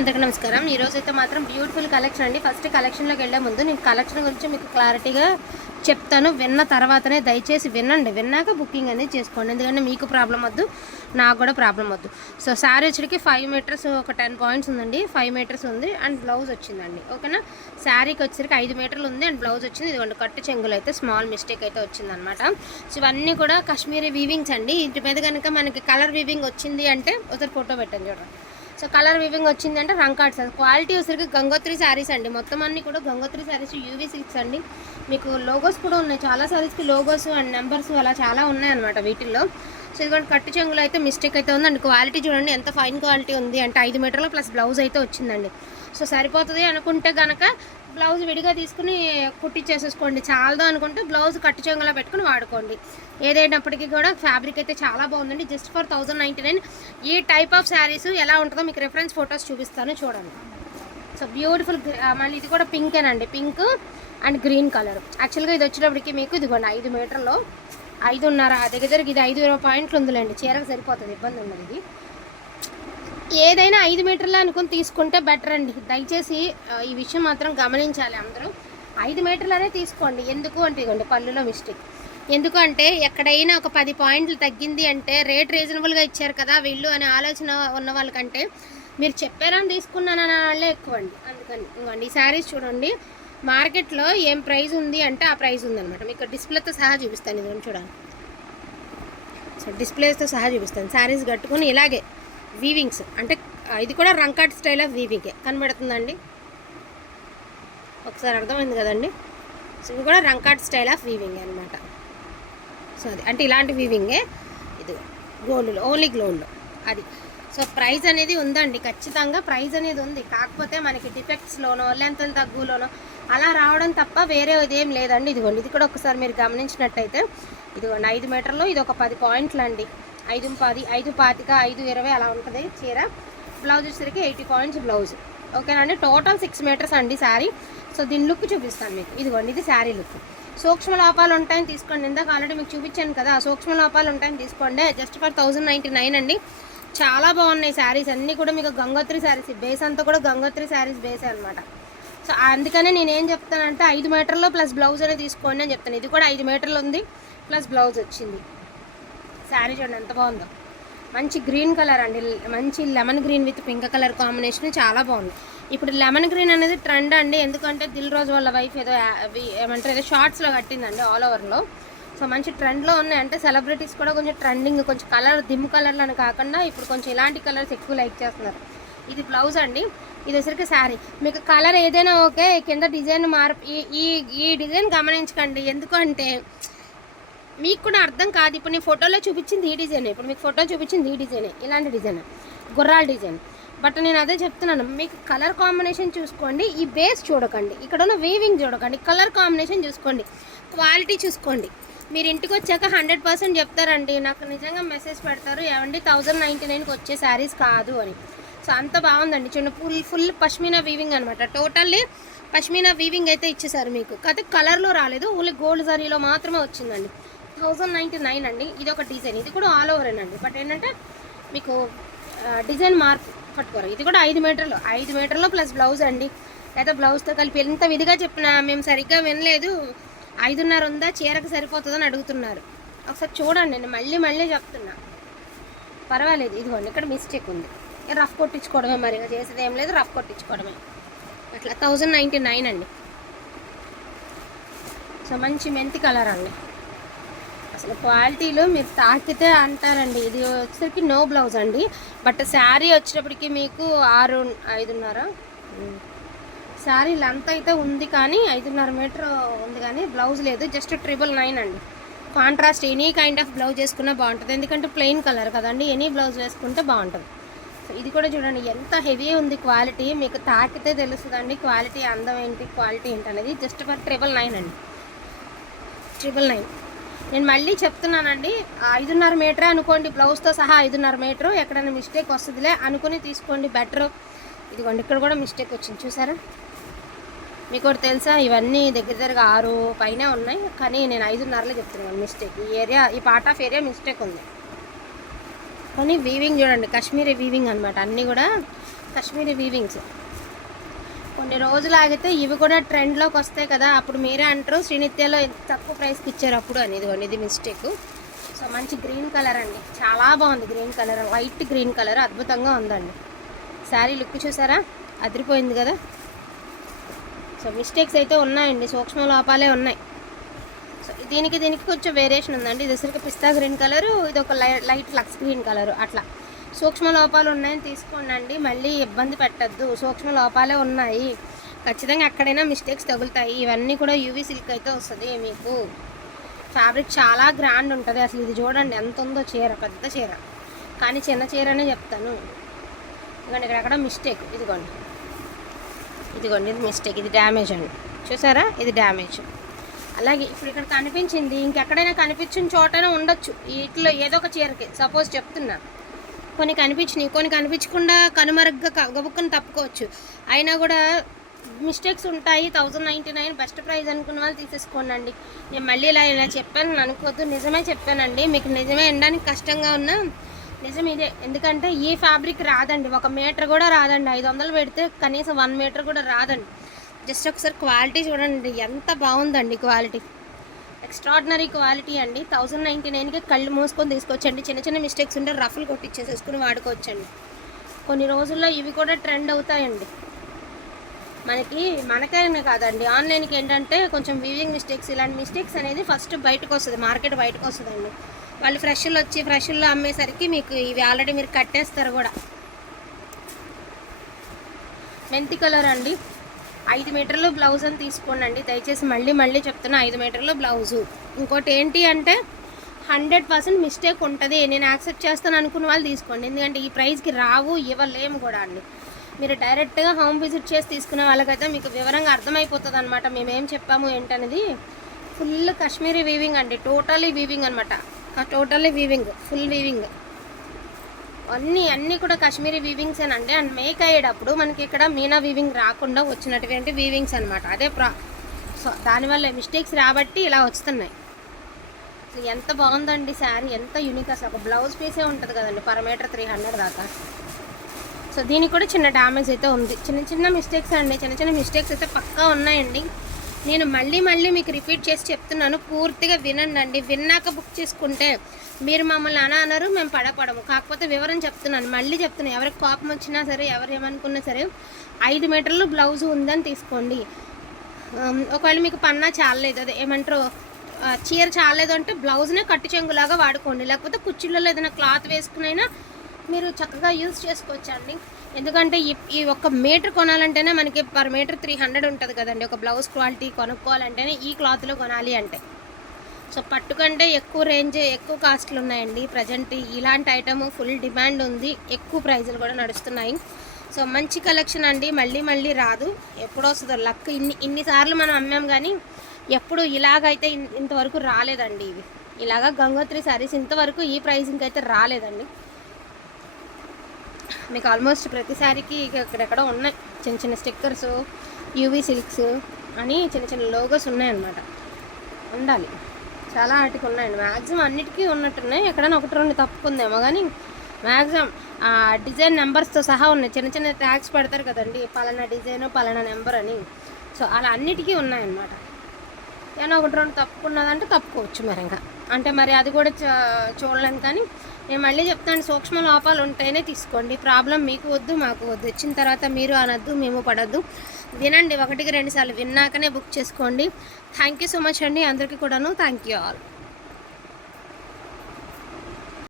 అందరికీ నమస్కారం. ఈ రోజు అయితే మాత్రం బ్యూటిఫుల్ కలెక్షన్ అండి. ఫస్ట్ కలెక్షన్లోకి వెళ్ళే ముందు నేను కలెక్షన్ గురించి మీకు క్లారిటీగా చెప్తాను. విన్న తర్వాతనే దయచేసి వినండి. విన్నాక బుకింగ్ అనేది చేసుకోండి. ఎందుకంటే మీకు ప్రాబ్లం వద్దు నాకు కూడా ప్రాబ్లం వద్దు. సో శారీ వచ్చరికి ఫైవ్ మీటర్స్ ఒక టెన్ పాయింట్స్ ఉందండి. ఫైవ్ మీటర్స్ ఉంది అండ్ బ్లౌజ్ వచ్చిందండి. ఓకేనా శారీకి వచ్చేసరికి ఐదు మీటర్లు ఉంది అండ్ బ్లౌజ్ వచ్చింది. ఇదిగోండి కట్టు చెంగులు అయితే స్మాల్ మిస్టేక్ అయితే వచ్చిందనమాట సో ఇవన్నీ కూడా కాశ్మీరీ వీవింగ్స్ అండి. ఇంటి మీద కనుక మనకి కలర్ వీవింగ్ వచ్చింది అంటే ఒకసారి ఫోటో పెట్టండి చూడండి. సో కలర్ వివింగ్ వచ్చిందంటే రంకాట్ సార్ క్వాలిటీ వచ్చరికి గంగోత్రి శారీస్ అండి. మొత్తం అన్ని కూడా గంగోత్రి శారీస్ యూవీ సిల్క్స్ అండి. మీకు లోగోస్ కూడా ఉన్నాయి. చాలా శారీస్కి లోగోస్ అండ్ నెంబర్స్ అలా చాలా ఉన్నాయి అనమాట వీటిల్లో. సో ఇదిగోండి కట్టు చెంగులు అయితే మిస్టేక్ అయితే ఉందండి. క్వాలిటీ చూడండి ఎంత ఫైన్ క్వాలిటీ ఉంది. అంటే ఐదు మీటర్లు ప్లస్ బ్లౌజ్ అయితే వచ్చిందండి. సో సరిపోతుంది అనుకుంటే కనుక బ్లౌజ్ విడిగా తీసుకుని కుట్టించేసేసుకోండి చాలదు అనుకుంటే బ్లౌజ్ కట్టు చెంగలో పెట్టుకుని వాడుకోండి. ఏదైనప్పటికీ కూడా ఫ్యాబ్రిక్ అయితే చాలా బాగుందండి. Just for thousand ninety nine. ఈ టైప్ ఆఫ్ శారీస్ ఎలా ఉంటుందో మీకు రెఫరెన్స్ ఫొటోస్ చూపిస్తాను. చూడండి. సో బ్యూటిఫుల్ మళ్ళీ ఇది కూడా పింకేనండి పింక్ అండ్ గ్రీన్ కలర్ యాక్చువల్గా ఇది వచ్చేటప్పటికి మీకు ఇదిగోండి ఐదు మీటర్లో. ఐదున్నర దగ్గర దగ్గరికి ఇది ఐదు ఇరవై పాయింట్లు ఉందిలేండి. చీరకు సరిపోతుంది. ఇబ్బంది ఉన్నది ఇది. ఏదైనా ఐదు మీటర్లు అనుకుని తీసుకుంటే బెటర్ అండి. దయచేసి ఈ విషయం మాత్రం గమనించాలి అందరూ. ఐదు మీటర్లనే తీసుకోండి. ఎందుకు అంటే ఇదిగోండి పళ్ళులో మిస్టేక్. ఎందుకు అంటే ఎక్కడైనా ఒక పది పాయింట్లు తగ్గింది అంటే రేట్ రీజనబుల్గా ఇచ్చారు కదా వీళ్ళు అనే ఆలోచన ఉన్న వాళ్ళకంటే మీరు చెప్పారని తీసుకున్నానన్న వాళ్ళే ఎక్కువ అండి అందుకని ఇవ్వండి ఈ శారీస్ చూడండి. మార్కెట్లో ఏం ప్రైస్ ఉంది అంటే ఆ ప్రైస్ ఉందనమాట మీకు డిస్ప్లేతో సహా చూపిస్తాను ఇది చూడండి. సో డిస్ప్లేస్తో సహా చూపిస్తాను. శారీస్ కట్టుకుని ఇలాగే వీవింగ్స్ అంటే ఇది కూడా రంకాట్ స్టైల్ ఆఫ్ వీవింగే కనబడుతుందండి? ఒకసారి అర్థమైంది కదండి? సో ఇది కూడా రంకాట్ స్టైల్ ఆఫ్ వీవింగ్ అనమాట సో అది. అంటే ఇలాంటి వీవింగే ఇది గోల్డ్లో ఓన్లీ గోల్డ్లో అది. సో ప్రైజ్ అనేది ఉందండి. ఖచ్చితంగా ప్రైజ్ అనేది ఉంది. కాకపోతే మనకి డిఫెక్ట్స్లోనో లెంతలు తగ్గులోనో అలా రావడం తప్ప వేరే ఇదేం లేదండి. ఇదిగోండి. ఇది కూడా ఒకసారి మీరు గమనించినట్టయితే ఇదిగోండి. ఐదు మీటర్లు ఇది ఒక పది పాయింట్లు అండి ఐదు పది ఐదు పాతిక ఐదు ఇరవై అలా ఉంటుంది చీర. బ్లౌజ్ వచ్చేసరికి ఎయిటీ పాయింట్స్ బ్లౌజ్ ఓకేనండి టోటల్ సిక్స్ మీటర్స్ అండి శారీ. సో దీని లుక్ చూపిస్తాను మీకు. ఇదిగోండి ఇది శారీ లుక్ సూక్ష్మ లోపాలు ఉంటాయని తీసుకోండి. ఇందాక ఆల్రెడీ మీకు చూపించాను కదా సూక్ష్మ లోపాలు ఉంటాయని తీసుకోండి. Just for thousand ninety nine అండి. చాలా బాగున్నాయి శారీస్. అన్నీ కూడా మీకు గంగోత్రి శారీస్. బేస్ అంతా కూడా గంగోత్రి శారీస్ బేసే అనమాట సో అందుకనే నేను ఏం చెప్తానంటే ఐదు మీటర్లు ప్లస్ బ్లౌజ్ అనేది తీసుకోండి అని చెప్తాను. ఇది కూడా ఐదు మీటర్లు ఉంది ప్లస్ బ్లౌజ్ వచ్చింది. శారీ చూడండి ఎంత బాగుందో. మంచి గ్రీన్ కలర్ అండి. మంచి lemon green with pink colour combination చాలా బాగుంది. ఇప్పుడు లెమన్ గ్రీన్ అనేది ట్రెండ్ అండి. ఎందుకంటే దిల్ రోజు వాళ్ళ వైఫ్ ఏదో ఏమంటారు ఏదో షార్ట్స్లో కట్టిందండి ఆల్ ఓవర్లో సో మంచి ట్రెండ్లో ఉన్నాయి. అంటే సెలబ్రిటీస్ కూడా కొంచెం ట్రెండింగ్ కొంచెం కలర్ దిమ్ కలర్లను అని కాకుండా ఇప్పుడు కొంచెం ఇలాంటి కలర్స్ ఎక్కువ లైక్ చేస్తున్నారు. ఇది బ్లౌజ్ అండి. ఇది వచ్చరికి శారీ. మీకు కలర్ ఏదైనా ఓకే కింద డిజైన్ మార్పు ఈ ఈ ఈ డిజైన్ గమనించకండి. ఎందుకంటే మీకు కూడా అర్థం కాదు. ఇప్పుడు నేను ఫోటోలో చూపించింది ఈ డిజైన్. ఇప్పుడు మీకు ఫోటో చూపించింది ఈ డిజైనే. ఇలాంటి డిజైన్. గుర్రాల డిజైన్. బట్ నేను అదే చెప్తున్నాను. మీకు కలర్ కాంబినేషన్ చూసుకోండి. ఈ బేస్ చూడకండి. ఇక్కడ ఉన్న వీవింగ్ చూడకండి. కలర్ కాంబినేషన్ చూసుకోండి. క్వాలిటీ చూసుకోండి. మీరు ఇంటికి వచ్చాక హండ్రెడ్ పర్సెంట్ చెప్తారండి. నాకు నిజంగా మెసేజ్ పెడతారు. ఏమండి? థౌజండ్ నైంటీ నైన్కి వచ్చే శారీస్ కాదు అని. సో అంత బాగుందండి. చిన్న ఫుల్ ఫుల్ పష్మీనా వీవింగ్ అనమాట టోటల్లీ పష్మీనా వీవింగ్ అయితే ఇచ్చేసారు మీకు. కాకపోతే కలర్లో రాలేదు. ఓన్లీ గోల్డ్ జరీలో మాత్రమే వచ్చిందండి. థౌజండ్ నైంటీ నైన్ అండి. ఇది ఒక డిజైన్. ఇది కూడా ఆల్ ఓవర్ అండి. బట్ ఏంటంటే మీకు డిజైన్ మార్పు పట్టుకోరు ఇది కూడా ఐదు మీటర్లు. ఐదు మీటర్లు ప్లస్ బ్లౌజ్ అండి. లేదా బ్లౌజ్తో కలిపి ఎంత విధిగా చెప్పినా మేము సరిగ్గా వినలేదు. ఐదున్నర ఉందా? చీరకు సరిపోతుందని అడుగుతున్నారు. ఒకసారి చూడండి నేను మళ్ళీ మళ్ళీ చెప్తున్నా. పర్వాలేదు. ఇదిగోండి ఇక్కడ మిస్టేక్ ఉంది. రఫ్ కొట్టించుకోవడమే మరి. చేసేది ఏం లేదు రఫ్ కొట్టించుకోవడమే. అట్లా థౌజండ్ నైంటీ నైన్ అండి. సో మంచి మెంతి కలర్ అండి. అసలు క్వాలిటీలో మీరు తాకితే అంటారండి. ఇది వచ్చేసరికి నో బ్లౌజ్ అండి. బట్ శారీ వచ్చేటప్పటికి మీకు ఆరు ఐదున్నర. శారీ లెంత్ అయితే ఉంది కానీ ఐదున్నర మీటర్ ఉంది కానీ బ్లౌజ్ లేదు. జస్ట్ ట్రిపుల్ నైన్ అండి. Contrast any kind of blouse వేసుకున్నా బాగుంటుంది. ఎందుకంటే ప్లెయిన్ కలర్ కదండి. ఎనీ బ్లౌజ్ వేసుకుంటే బాగుంటుంది. సో ఇది కూడా చూడండి. ఎంత హెవీ ఉంది క్వాలిటీ. మీకు తాకితే తెలుస్తుందండి. క్వాలిటీ అందం ఏంటి క్వాలిటీ ఏంటి అనేది జస్ట్ ఫర్ ట్రిపుల్ నైన్ అండి. Triple nine. నేను మళ్ళీ చెప్తున్నానండి ఐదున్నర మీటరే అనుకోండి బ్లౌజ్తో సహా ఐదున్నర మీటరు ఎక్కడైనా మిస్టేక్ వస్తుందిలే అనుకుని తీసుకోండి బెటర్ ఇదిగోండి ఇక్కడ కూడా మిస్టేక్ వచ్చింది చూసారా? మీకు ఒకటి తెలుసా ఇవన్నీ దగ్గర దగ్గరగా ఆరు పైన ఉన్నాయి కానీ నేను ఐదున్నరలో చెప్తున్నాను మిస్టేక్ ఈ ఏరియా ఈ పార్ట్ ఆఫ్ ఏరియా మిస్టేక్ ఉంది. కానీ వీవింగ్ చూడండి కాశ్మీరీ వీవింగ్ అనమాట అన్నీ కూడా కాశ్మీరీ వీవింగ్స్ కొన్ని రోజులు ఆగితే ఇవి కూడా ట్రెండ్లోకి వస్తాయి కదా అప్పుడు మీరే అంటారు శ్రీనిత్యలో తక్కువ ప్రైస్కి ఇచ్చారు అప్పుడు అని. ఇదిగోండి ఇది మిస్టేక్. సో మంచి గ్రీన్ కలర్ అండి. చాలా బాగుంది green colour light green colour అద్భుతంగా ఉందండి. శారీ లుక్ చూసారా? అదిరిపోయింది కదా. సో మిస్టేక్స్ అయితే ఉన్నాయండి సూక్ష్మ లోపాలే ఉన్నాయి. సో దీనికి దీనికి కొంచెం వేరియేషన్ ఉందండి. ఇది అసలు పిస్తా గ్రీన్ కలర్ ఇది ఒక లై లైట్ లక్స్ గ్రీన్ కలర్ అట్లా. సూక్ష్మ లోపాలు ఉన్నాయని తీసుకోండి మళ్ళీ ఇబ్బంది పెట్టద్దు. సూక్ష్మ లోపాలే ఉన్నాయి. ఖచ్చితంగా ఎక్కడైనా మిస్టేక్స్ తగులుతాయి. ఇవన్నీ కూడా యూవీ సిల్క్ అయితే వస్తుంది మీకు. ఫ్యాబ్రిక్ చాలా గ్రాండ్ ఉంటుంది. అసలు ఇది చూడండి ఎంత ఉందో చీర పెద్ద చీర. కానీ చిన్న చీరనే చెప్తాను. ఇదిగోండి ఇక్కడ మిస్టేక్ ఇదిగోండి. ఇదిగోండి ఇది మిస్టేక్ ఇది డ్యామేజ్ అండి. చూసారా? ఇది డ్యామేజ్ అలాగే ఇప్పుడు ఇక్కడ కనిపించింది. ఇంకెక్కడైనా కనిపించిన చోటనే ఉండొచ్చు. వీటిలో ఏదో ఒక చీరకి. సపోజ్ చెప్తున్నాను కొన్ని కనిపించినాయి. కొన్ని కనిపించకుండా కనుమరుగ్గా క- గబుక్కుని తప్పుకోవచ్చు. అయినా కూడా మిస్టేక్స్ ఉంటాయి. Thousand ninety nine best price అనుకున్న వాళ్ళు తీసేసుకోనండి. నేను మళ్ళీ ఇలా ఇలా చెప్పాను. అనుకోవద్దు నిజమే చెప్పానండి. మీకు నిజమే ఎండడానికి కష్టంగా ఉన్నా నిజం ఇదే. ఎందుకంటే ఈ ఫ్యాబ్రిక్ రాదండి. ఒక మీటర్ కూడా రాదండి. ఐదు వందలు పెడితే కనీసం వన్ మీటర్ కూడా రాదండి. జస్ట్ ఒకసారి క్వాలిటీ చూడండి. ఎంత బాగుందండి క్వాలిటీ. ఎక్స్ట్రాడినరీ క్వాలిటీ అండి. థౌజండ్ నైంటీ నైన్కి కళ్ళు మూసుకొని తీసుకోవచ్చండి చిన్న చిన్న మిస్టేక్స్ ఉంటే రఫ్లు కొట్టించేసేసుకుని వాడుకోవచ్చండి. కొన్ని రోజుల్లో ఇవి కూడా ట్రెండ్ అవుతాయండి. మనకి మనకైనా కాదండి. ఆన్లైన్కి ఏంటంటే కొంచెం వీవింగ్ మిస్టేక్స్ ఇలాంటి మిస్టేక్స్ అనేది ఫస్ట్ బయటకు వస్తుంది మార్కెట్ బయటకు వస్తుందండి వాళ్ళు ఫ్రెష్లు వచ్చి ఫ్రెష్లో అమ్మేసరికి మీకు ఇవి ఆల్రెడీ మీరు కట్టేస్తారు కూడా. మెంతి కలర్ అండి. ఐదు మీటర్లు బ్లౌజ్ అని తీసుకోండి దయచేసి మళ్ళీ మళ్ళీ చెప్తున్నా ఐదు మీటర్లు బ్లౌజు. ఇంకోటి ఏంటి అంటే హండ్రెడ్ పర్సెంట్ మిస్టేక్ ఉంటుంది. నేను యాక్సెప్ట్ చేస్తాను అనుకున్న వాళ్ళు తీసుకోండి. ఎందుకంటే ఈ ప్రైస్కి రావు ఇవ్వలేము కూడా అండి. మీరు డైరెక్ట్గా హోమ్ విజిట్ చేసి తీసుకునే వాళ్ళకైతే మీకు వివరంగా అర్థమైపోతుంది అనమాట మేమేం చెప్పాము ఏంటనేది? ఫుల్ కాశ్మీరీ వీవింగ్ అండి. టోటలీ వీవింగ్ అనమాట టోటలీ వీవింగ్ ఫుల్ వీవింగ్ అన్నీ అన్నీ కూడా కాశ్మీరీ వీవింగ్స్ అండి అండ్ మేక్ అయ్యేటప్పుడు మనకి ఇక్కడ మీనా వీవింగ్ రాకుండా వచ్చినటువంటి వీవింగ్స్ అనమాట అదే ప్రా సో దానివల్ల మిస్టేక్స్ రాబట్టి ఇలా వస్తున్నాయి. ఎంత బాగుందండి శారీ. ఎంత యూనిక్ అసలు. ఒక బ్లౌజ్ పీసే ఉంటుంది కదండి పర్ మీటర్ త్రీ హండ్రెడ్ దాకా. సో దీనికి కూడా చిన్న డ్యామేజ్ అయితే ఉంది. చిన్న చిన్న మిస్టేక్స్ అండి. చిన్న చిన్న మిస్టేక్స్ అయితే పక్కా ఉన్నాయండి. నేను మళ్ళీ మళ్ళీ మీకు రిపీట్ చేసి చెప్తున్నాను. పూర్తిగా వినండి విన్నాక బుక్ చేసుకుంటే మీరు మమ్మల్ని అన అనరు మేము పడపడము. కాకపోతే వివరం చెప్తున్నాను. మళ్ళీ చెప్తున్నాను. ఎవరికి కోపం వచ్చినా సరే ఎవరు ఏమనుకున్నా సరే ఐదు మీటర్లు బ్లౌజ్ ఉందని తీసుకోండి. ఒకవేళ మీకు పన్నా చాలలేదు. అదే ఏమంటారు? చీర చాలలేదు అంటే బ్లౌజ్నే కట్టు చెంగులాగా వాడుకోండి. లేకపోతే కుర్చీలలో ఏదైనా క్లాత్ వేసుకునైనా మీరు చక్కగా యూజ్ చేసుకోవచ్చండి. ఎందుకంటే ఈ ఈ ఒక్క మీటర్ కొనాలంటేనే మనకి పర్ మీటర్ త్రీ హండ్రెడ్ ఉంటుంది కదండి. ఒక బ్లౌజ్ క్వాలిటీ కొనుక్కోవాలంటేనే ఈ క్లాత్లో కొనాలి అంటే. సో పట్టు కంటే ఎక్కువ రేంజ్ ఎక్కువ కాస్ట్లు ఉన్నాయండి. ప్రజెంట్ ఇలాంటి ఐటమ్ ఫుల్ డిమాండ్ ఉంది. ఎక్కువ ప్రైజులు కూడా నడుస్తున్నాయి. సో మంచి కలెక్షన్ అండి. మళ్ళీ మళ్ళీ రాదు. ఎప్పుడు వస్తుందో లక్ ఇన్ని ఇన్నిసార్లు మనం అమ్మాం కానీ ఎప్పుడు ఇలాగైతే ఇంతవరకు రాలేదండి ఇవి. ఇలాగా గంగోత్రి శారీస్ ఇంతవరకు ఈ ప్రైసింగ్ అయితే రాలేదండి. మీకు ఆల్మోస్ట్ ప్రతిసారికి ఇక్కడెక్కడ ఉన్నాయి. చిన్న చిన్న స్టిక్కర్స్ యూవీ సిల్క్స్ అని చిన్న చిన్న లోగోస్ ఉన్నాయన్నమాట. ఉండాలి. చాలా వాటికి ఉన్నాయండి. మ్యాక్సిమం అన్నిటికీ ఉన్నట్టున్నాయి. ఎక్కడైనా ఒకటి రెండు తప్పుకుందేమో కానీ మ్యాక్సిమం ఆ డిజైన్ నెంబర్స్తో సహా ఉన్నాయి. చిన్న చిన్న ట్యాగ్స్ పెడతారు కదండి. పలానా డిజైన్ పలానా నెంబర్ అని. సో అలా అన్నిటికీ ఉన్నాయన్నమాట. ఏమైనా ఒకటి రెండు తప్పుకున్నదంటే తప్పుకోవచ్చు మరి ఇంకా అంటే మరి అది కూడా చ- చూడలేను కానీ నేను మళ్ళీ చెప్తాను సూక్ష్మ లోపాలు ఉంటేనే తీసుకోండి. ప్రాబ్లం మీకు వద్దు మాకు వద్దు. వచ్చిన తర్వాత మీరు అనొద్దు మేము పడద్దు. వినండి ఒకటికి రెండుసార్లు విన్నాకనే బుక్ చేసుకోండి. థ్యాంక్ యూ సో మచ్ అండి. అందరికీ కూడాను థ్యాంక్ యూ ఆల్.